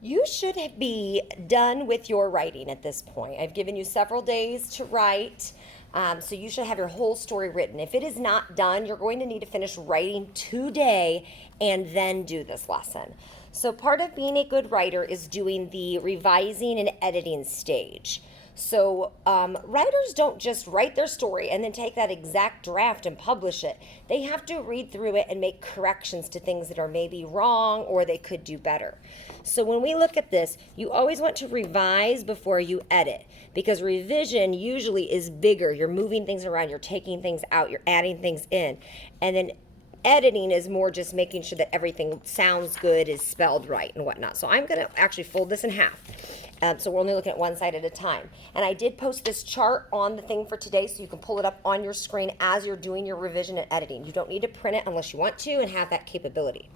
You should be done with your writing at this point. I've given you several days to write, so you should have your whole story written. If it is not done, you're going to need to finish writing today and then do this lesson. So, part of being a good writer is doing the revising and editing stage. So, writers don't just write their story and then take that exact draft and publish it. They have to read through it and make corrections to things that are maybe wrong or they could do better. So, when we look at this, you always want to revise before you edit because revision usually is bigger. You're moving things around, you're taking things out, you're adding things in. And then editing is more just making sure that everything sounds good, is spelled right, and whatnot. So I'm going to actually fold this in half. So we're only looking at one side at a time. And I did post this chart on the thing for today so you can pull it up on your screen as you're doing your revision and editing. You don't need to print it unless you want to and have that capability.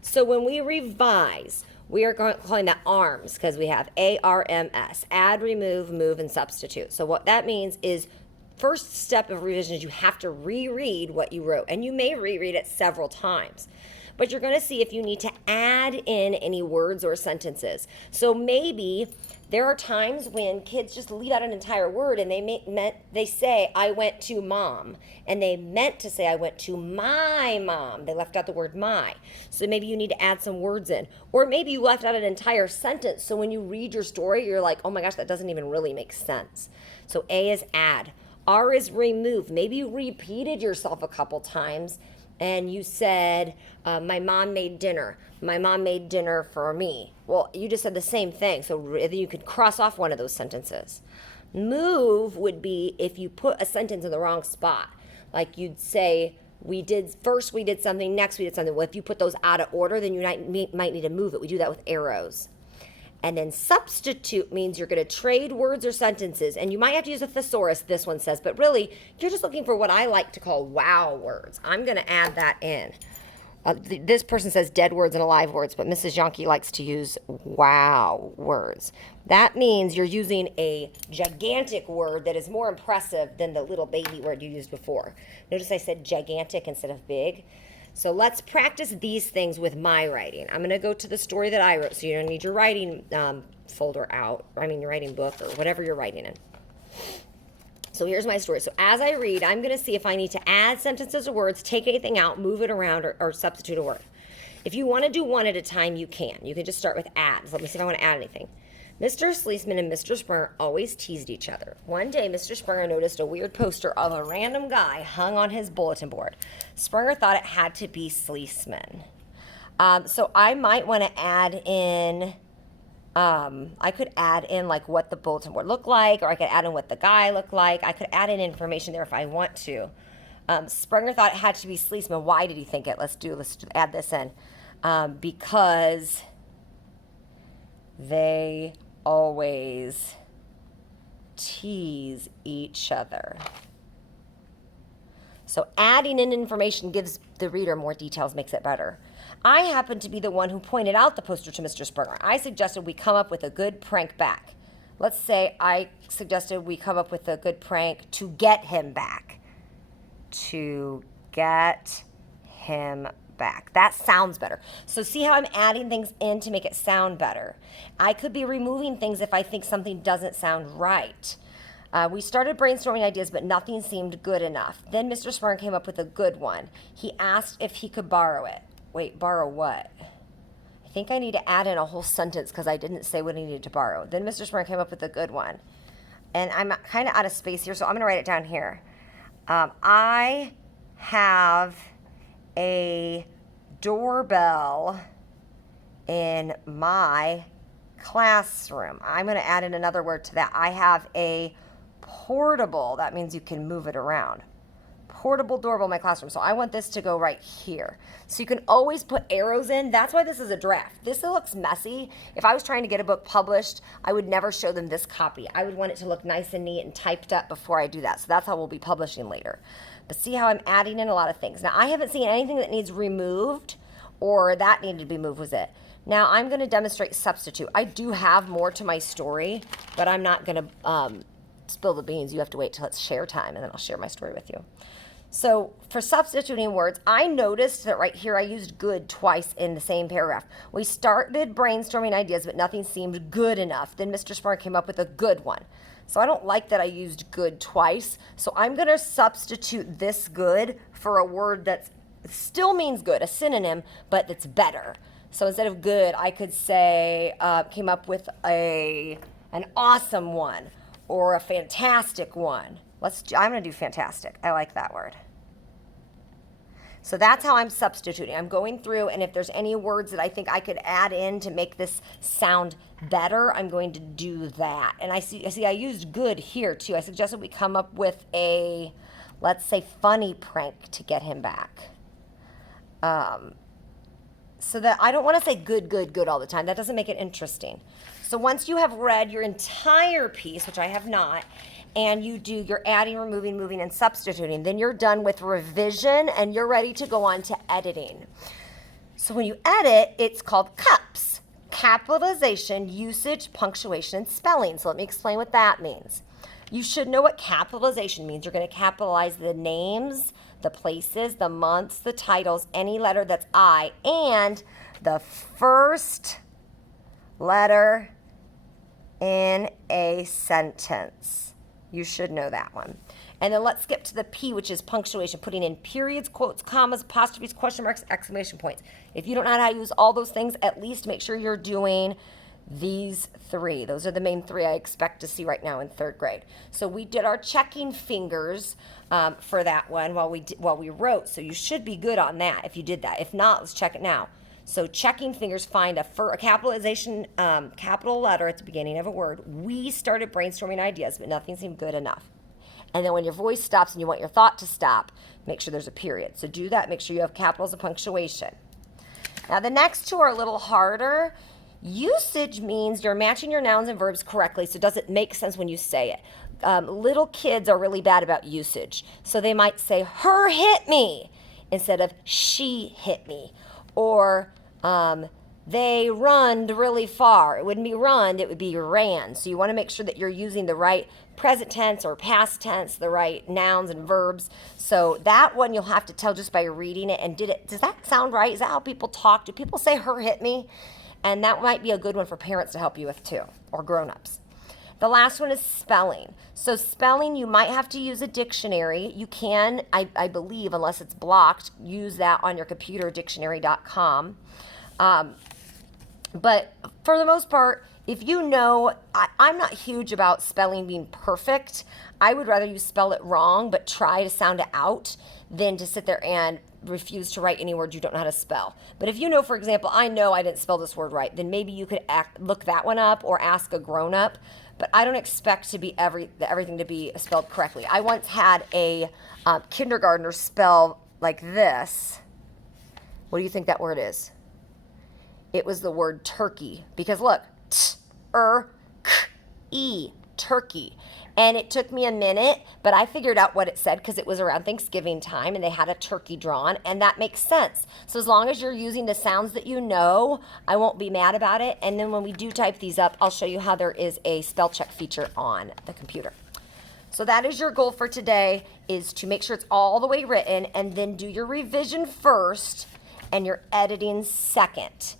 So when we revise, we are calling that ARMS because we have ARMS, add, remove, move, and substitute. So what that means is first step of revision is you have to reread what you wrote, and you may reread it several times. But you're going to see if you need to add in any words or sentences. So maybe there are times when kids just leave out an entire word and they say I went to mom, and they meant to say I went to my mom. They left out the word my. So maybe you need to add some words in, or maybe you left out an entire sentence. So when you read your story, you're like, oh my gosh, that doesn't even really make sense. So A is add. R is remove. Maybe you repeated yourself a couple times and you said, my mom made dinner. My mom made dinner for me. Well, you just said the same thing. So you could cross off one of those sentences. Move would be if you put a sentence in the wrong spot. Like you'd say, we did something, next we did something. Well, if you put those out of order, then you might need to move it. We do that with arrows. And then substitute means you're going to trade words or sentences. And you might have to use a thesaurus, this one says. But really, you're just looking for what I like to call wow words. I'm going to add that in. This person says dead words and alive words, but Mrs. Yonke likes to use wow words. That means you're using a gigantic word that is more impressive than the little baby word you used before. Notice I said gigantic instead of big. So let's practice these things with my writing. I'm going to go to the story that I wrote, so you don't need your writing folder out, your writing book or whatever you're writing in. So here's my story. So as I read, I'm going to see if I need to add sentences or words, take anything out, move it around, or substitute a word. If you want to do one at a time, you can. You can just start with add. So let me see if I want to add anything. Mr. Sleesman and Mr. Springer always teased each other. One day, Mr. Springer noticed a weird poster of a random guy hung on his bulletin board. Springer thought it had to be Sleesman. So I might want to add in, I could add in like what the bulletin board looked like, or I could add in what the guy looked like. I could add in information there if I want to. Springer thought it had to be Sleesman. Why did he think it? Let's add this in. Because they always tease each other. So adding in information gives the reader more details, makes it better. I happen to be the one who pointed out the poster to Mr. Springer. I suggested we come up with a good prank back. Let's say I suggested we come up with a good prank to get him back. To get him back. That sounds better. So see how I'm adding things in to make it sound better. I could be removing things if I think something doesn't sound right. We started brainstorming ideas, but nothing seemed good enough. Then Mr. Springer came up with a good one. He asked if he could borrow it. Wait, borrow what? I think I need to add in a whole sentence because I didn't say what he needed to borrow. Then Mr. Springer came up with a good one. And I'm kind of out of space here, so I'm going to write it down here. I have a doorbell in my classroom. I'm going to add in another word to that. I have a portable. That means you can move it around. Portable doorbell in my classroom. So I want this to go right here. So you can always put arrows in. That's why this is a draft. This looks messy. If I was trying to get a book published, I would never show them this copy. I would want it to look nice and neat and typed up before I do that. So that's how we'll be publishing later. But see how I'm adding in a lot of things. Now I haven't seen anything that needs removed or that needed to be moved was it. Now I'm going to demonstrate substitute. I do have more to my story, but I'm not going to spill the beans. You have to wait till it's share time and then I'll share my story with you. So for substituting words, I noticed that right here I used good twice in the same paragraph. We started brainstorming ideas, but nothing seemed good enough. Then Mr. Smart came up with a good one. So I don't like that I used good twice. So I'm going to substitute this good for a word that still means good, a synonym, but that's better. So instead of good, I could say, came up with an awesome one or a fantastic one. I'm going to do fantastic. I like that word. So that's how I'm substituting. I'm going through, and if there's any words that I think I could add in to make this sound better, I'm going to do that. And I see I used good here too. I suggested we come up with a, let's say, funny prank to get him back. So that I don't want to say good, good, good all the time. That doesn't make it interesting. So once you have read your entire piece, which I have not, and you do your adding, removing, moving, and substituting, then you're done with revision and you're ready to go on to editing. So when you edit, it's called CUPS, capitalization, usage, punctuation, and spelling. So let me explain what that means. You should know what capitalization means. You're going to capitalize the names, the places, the months, the titles, any letter that's I, and the first letter in a sentence. You should know that one. And then let's skip to the P, which is punctuation, putting in periods, quotes, commas, apostrophes, question marks, exclamation points. If you don't know how to use all those things, at least make sure you're doing these three. Those are the main three I expect to see right now in third grade. So we did our checking fingers for that one while we wrote. So you should be good on that if you did that. If not, let's check it now. So checking fingers, find a capitalization, capital letter at the beginning of a word. We started brainstorming ideas, but nothing seemed good enough. And then when your voice stops and you want your thought to stop, make sure there's a period. So do that. Make sure you have capitals and punctuation. Now the next two are a little harder. Usage means you're matching your nouns and verbs correctly, so does it make sense when you say it? Little kids are really bad about usage. So they might say, her hit me, instead of she hit me. Or they runned really far. It wouldn't be run, it would be ran. So you want to make sure that you're using the right present tense or past tense, the right nouns and verbs. So that one you'll have to tell just by reading it. And does that sound right? Is that how people talk? Do people say her hit me? And that might be a good one for parents to help you with too, or grown-ups. The last one is spelling. So spelling, you might have to use a dictionary. You can, I believe, unless it's blocked, use that on your computer, dictionary.com. But for the most part, if you know, I'm not huge about spelling being perfect. I would rather you spell it wrong, but try to sound it out than to sit there and refuse to write any word you don't know how to spell. But if you know, for example, I know I didn't spell this word right, then maybe you could look that one up or ask a grown-up. But I don't expect to be everything to be spelled correctly. I once had a kindergartner spell like this. What do you think that word is? It was the word turkey. Because look, T-er-k-e, turkey. And it took me a minute, but I figured out what it said because it was around Thanksgiving time and they had a turkey drawn, and that makes sense. So as long as you're using the sounds that you know, I won't be mad about it. And then when we do type these up, I'll show you how there is a spell check feature on the computer. So that is your goal for today, is to make sure it's all the way written and then do your revision first and your editing second.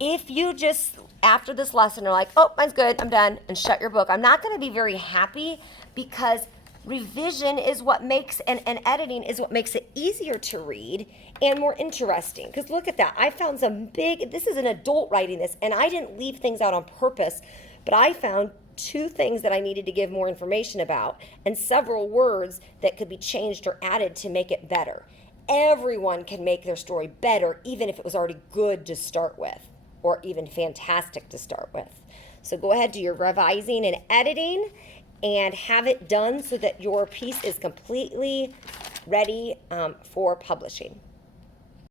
If you just, after this lesson, are like, oh, mine's good, I'm done, and shut your book, I'm not going to be very happy, because revision is what makes, and editing is what makes it easier to read and more interesting. Because look at that. I found this is an adult writing this, and I didn't leave things out on purpose, but I found 2 things that I needed to give more information about, and several words that could be changed or added to make it better. Everyone can make their story better, even if it was already good to start with, or even fantastic to start with. So go ahead, do your revising and editing, and have it done so that your piece is completely ready for publishing.